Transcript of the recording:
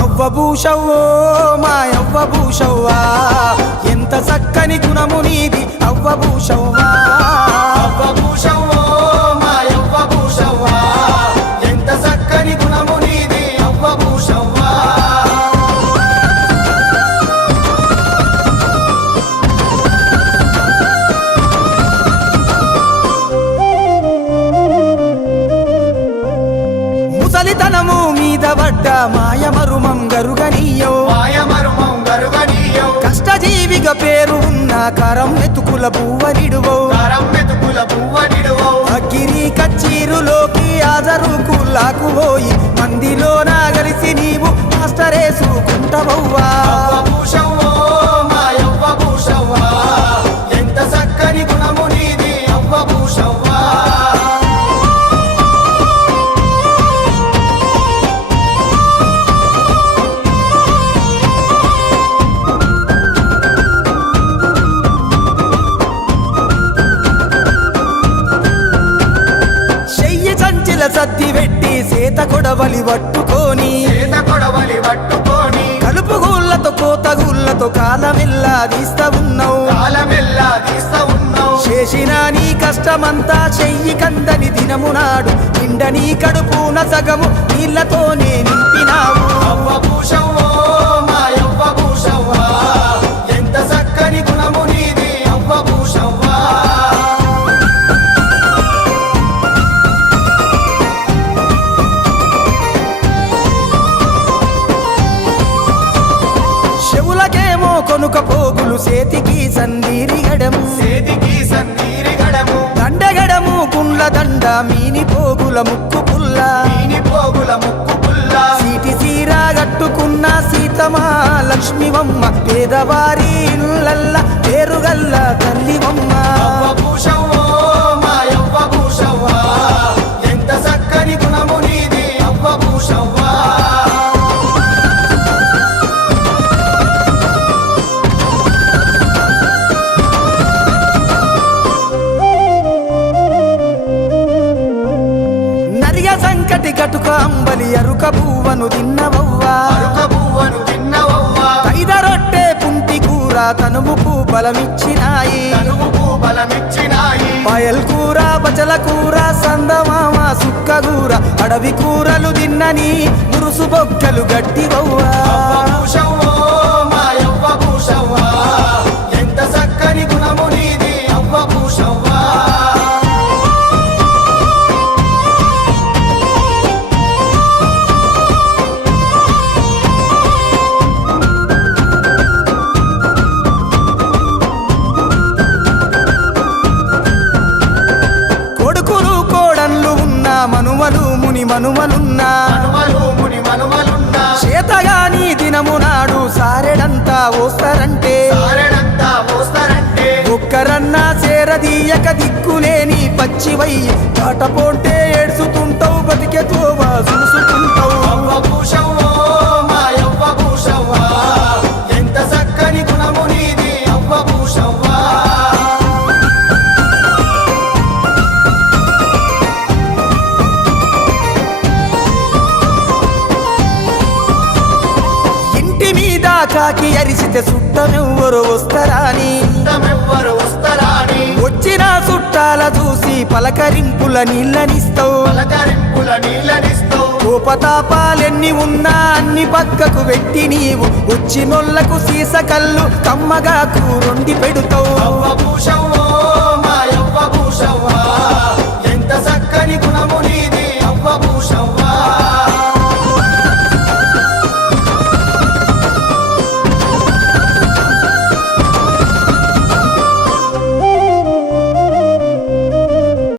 అవ్వభూషవ్వో మా యవ్వభూషవ్వా ఎంత చక్కని గుణము నీది అవ్వభూషవ్వా అవ్వభూషవ్వో మా యవ్వభూషవ్వా ఎంత చక్కని గుణము నీది అవ్వభూషవ్వా ముసలితనము మీద పడ్డ మాయమరుమం గరుగనీయో కష్టజీవిగా పేరు ఉన్న కరం మెతుకుల పువ్వనిడువో అగ్గిరి కచ్చీరులోకి ఆజరుకుల్లాకు పోయి మందిలో నాగలిసి నీవు మాస్టరేసుకుంటవవ్వా ఎంత చక్కని గుణము నీది అవ్వభూషవ్వా సత్తి పెట్టి సేత కొడవలి పట్టుకొని కలుపుగూళ్ళతో కోతగూళ్ళతో కాలమెల్లా తీస్తా ఉన్నావు చేసిన నీ కష్టమంతా చెయ్యి కందని దినము నాడు నిండ నీ కడుపున సగము నీళ్లతోనే నింపినావు అవ్వభూషవ్వో మా యవ్వభూషవ్వా ఎంత చక్కని గుణము నీది అవ్వభూషవ్వా చెవులకేమో కొనుక పోగులు సేతికి సందీరిగడము దండగడము గుండ్ల దండ మీని పోగుల ముక్కు పుల్ల సీటి సీరా గట్టుకున్న సీతమా లక్ష్మివమ్మ పేదవారి ఇళ్ళల్ల పేరుగల్ల తల్లివమ్మ ఎంత చక్కని గుణము నీది అవ్వభూషవ్వా సంకటి కటుక అంబలి అరుక పువ్వను తిన్నవవ్వా ఐద రొట్టె పుంటి కూర తనుముకు బలమిచ్చినాయి పాయల్ కూర బచల కూర సందమామ సుక్క కూర అడవి కూరలు తిన్నని మురుసు బొక్కలు గట్టివవ్వా ఎంత చక్కని గుణము నీది అవ్వభూషవ్వా మనుమలు ముని మనుమలున్నా చేతగాని దినము నాడు సారెడంతా వస్తారంటే ఒక్కరన్నా చేరదీయక దిక్కులేని పచ్చివై పాటపోంటే ఏడ్చుతుంటావు బతికెతోవా చూసుకుంటావు అవ్వభూషవ్వో మా యవ్వభూషవ్వా ఎంత చక్కని గుణము నీది అవ్వభూషవ్వా కాకి అరిసితే సుట్టమెవ్వరు వస్తారాని వచ్చిన చుట్టాల చూసి పలకరింపుల నీళ్ళనిస్తావు కోపతాపాలెన్ని ఉన్నా అన్ని పక్కకు పెట్టి నీవు వచ్చినోళ్లకు సీస కళ్ళు కమ్మగా కూరొండి పెడుతావు